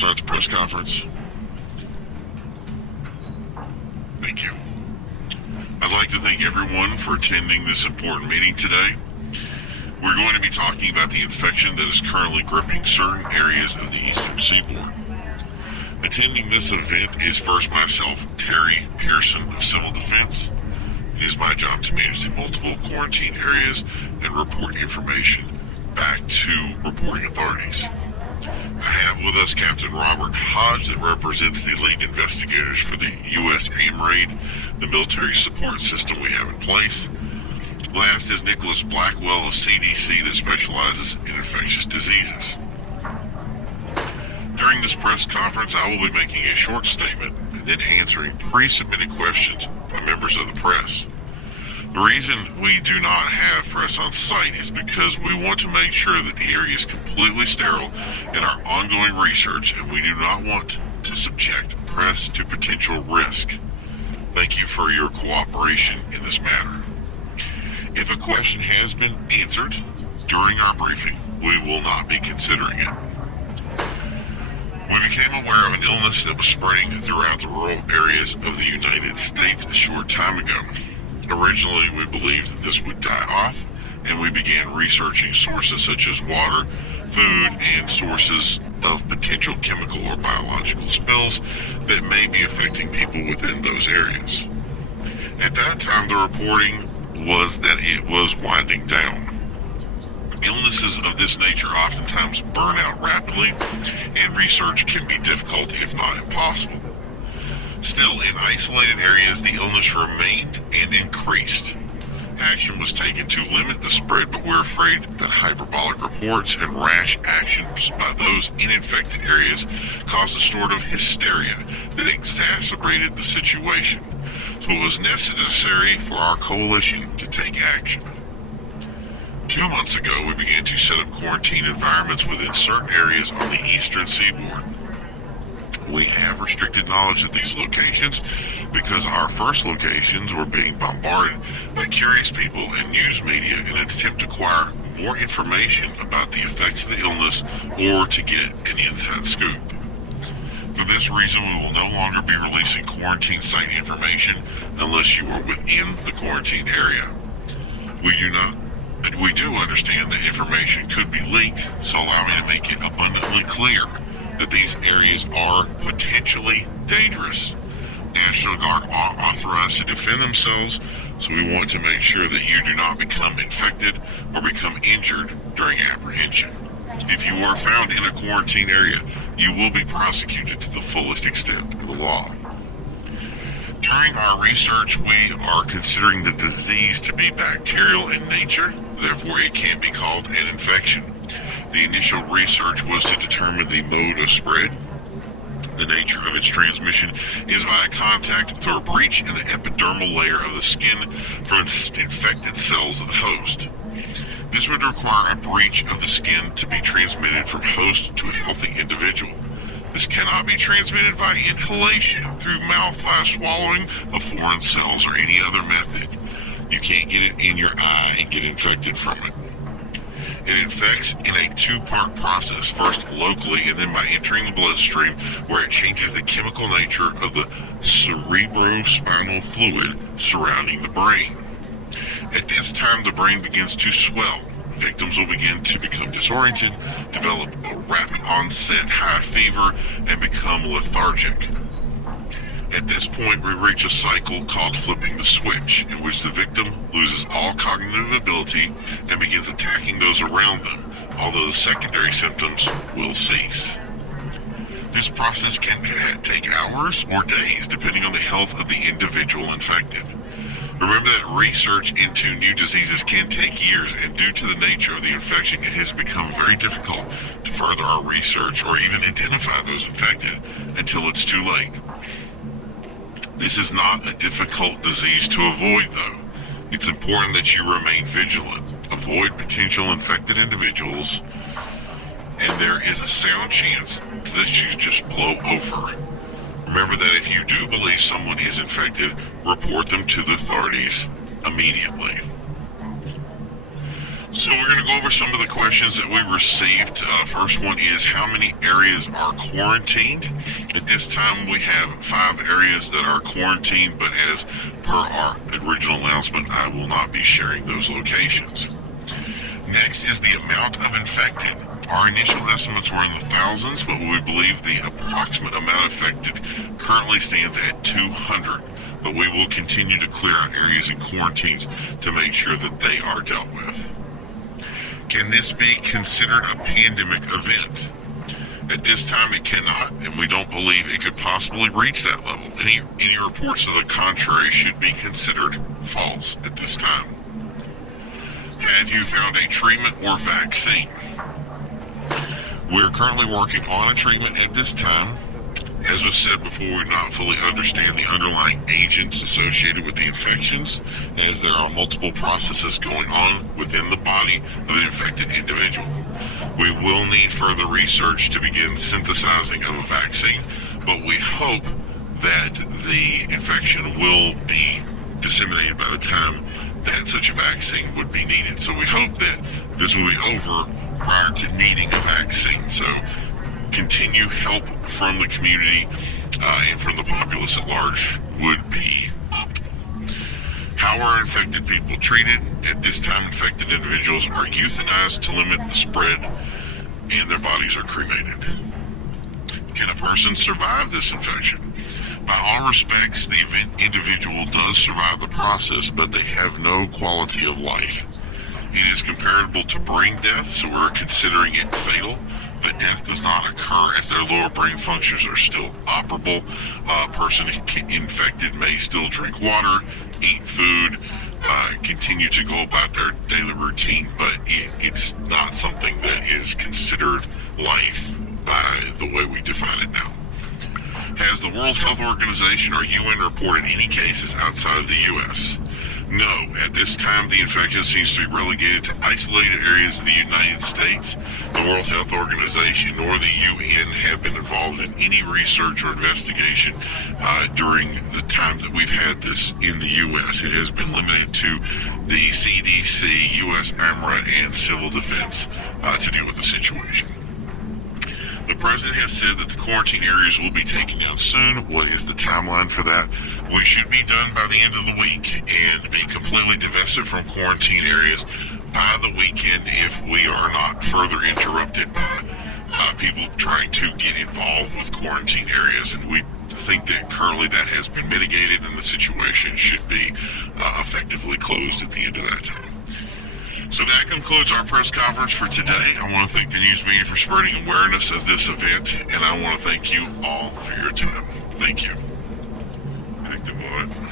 start the press conference? Thank you. I'd like to thank everyone for attending this important meeting today. We're going to be talking about the infection that is currently gripping certain areas of the eastern seaboard. Attending this event is first myself, Terry Pearson of Civil Defense. It is my job to manage the multiple quarantine areas and report information back to reporting authorities. I have with us Captain Robert Hodge that represents the lead investigators for the U.S. AIM raid, the military support system we have in place. Last is Nicholas Blackwell of CDC that specializes in infectious diseases. During this press conference, I will be making a short statement and then answering pre-submitted questions by members of the press. The reason we do not have press on site is because we want to make sure that the area is completely sterile in our ongoing research, and we do not want to subject press to potential risk. Thank you for your cooperation in this matter. If a question has been answered during our briefing, we will not be considering it. We became aware of an illness that was spreading throughout the rural areas of the United States a short time ago. Originally, we believed that this would die off, and we began researching sources such as water, food, and sources of potential chemical or biological spills that may be affecting people within those areas. At that time, the reporting was that it was winding down. Illnesses of this nature oftentimes burn out rapidly, and research can be difficult, if not impossible. Still, in isolated areas, the illness remained and increased. Action was taken to limit the spread, but we're afraid that hyperbolic reports and rash actions by those in infected areas caused a sort of hysteria that exacerbated the situation. So it was necessary for our coalition to take action. 2 months ago, we began to set up quarantine environments within certain areas on the eastern seaboard. We have restricted knowledge of these locations because our first locations were being bombarded by curious people and news media in an attempt to acquire more information about the effects of the illness or to get an inside scoop. For this reason, we will no longer be releasing quarantine site information unless you are within the quarantine area. We do understand that information could be leaked, so allow me to make it abundantly clear that these areas are potentially dangerous. National Guard are authorized to defend themselves, so we want to make sure that you do not become infected or become injured during apprehension. If you are found in a quarantine area, you will be prosecuted to the fullest extent of the law. During our research, we are considering the disease to be bacterial in nature, therefore it can be called an infection. The initial research was to determine the mode of spread. The nature of its transmission is via contact through a breach in the epidermal layer of the skin from infected cells of the host. This would require a breach of the skin to be transmitted from host to a healthy individual. This cannot be transmitted by inhalation through mouth/swallowing of foreign cells or any other method. You can't get it in your eye and get infected from it. It infects in a two-part process, first locally and then by entering the bloodstream, where it changes the chemical nature of the cerebrospinal fluid surrounding the brain. At this time, the brain begins to swell. Victims will begin to become disoriented, develop a rapid onset high fever, and become lethargic. At this point, we reach a cycle called flipping the switch, in which the victim loses all cognitive ability and begins attacking those around them, although the secondary symptoms will cease. This process can take hours or days, depending on the health of the individual infected. Remember that research into new diseases can take years, and due to the nature of the infection, it has become very difficult to further our research or even identify those infected until it's too late. This is not a difficult disease to avoid, though. It's important that you remain vigilant, avoid potential infected individuals, and there is a sound chance that this should just blow over. Remember that if you do believe someone is infected, report them to the authorities immediately. So we're going to go over some of the questions that we received. First one is, how many areas are quarantined? At this time, we have 5 areas that are quarantined, but as per our original announcement, I will not be sharing those locations. Next is the amount of infected. Our initial estimates were in the thousands, but we believe the approximate amount affected currently stands at 200. But we will continue to clear out areas and quarantines to make sure that they are dealt with. Can this be considered a pandemic event? At this time it cannot, and we don't believe it could possibly reach that level. Any reports to the contrary should be considered false at this time. Have you found a treatment or vaccine? We're currently working on a treatment at this time. As was said before, we do not fully understand the underlying agents associated with the infections, as there are multiple processes going on within the body of the infected individual. We will need further research to begin synthesizing of a vaccine, but we hope that the infection will be disseminated by the time that such a vaccine would be needed. So we hope that this will be over prior to needing a vaccine. So continue help from the community and from the populace at large would be up. How are infected people treated? At this time, infected individuals are euthanized to limit the spread, and their bodies are cremated. Can a person survive this infection? By all respects, the individual does survive the process, but they have no quality of life. It is comparable to brain death, so we're considering it fatal. But death does not occur as their lower brain functions are still operable. A person infected may still drink water, eat food, continue to go about their daily routine, but it's not something that is considered life by the way we define it now. Has the World Health Organization or UN reported any cases outside of the U.S.? No, at this time the infection seems to be relegated to isolated areas of the United States. The World Health Organization nor the UN have been involved in any research or investigation during the time that we've had this in the U.S. It has been limited to the CDC, U.S. AMRA, and Civil Defense to deal with the situation. The President has said that the quarantine areas will be taken down soon. What is the timeline for that? We should be done by the end of the week and be completely divested from quarantine areas by the weekend if we are not further interrupted by people trying to get involved with quarantine areas. And we think that currently that has been mitigated and the situation should be effectively closed at the end of that time. So that concludes our press conference for today. I want to thank the news media for spreading awareness of this event, and I want to thank you all for your time. Thank you. Active on it.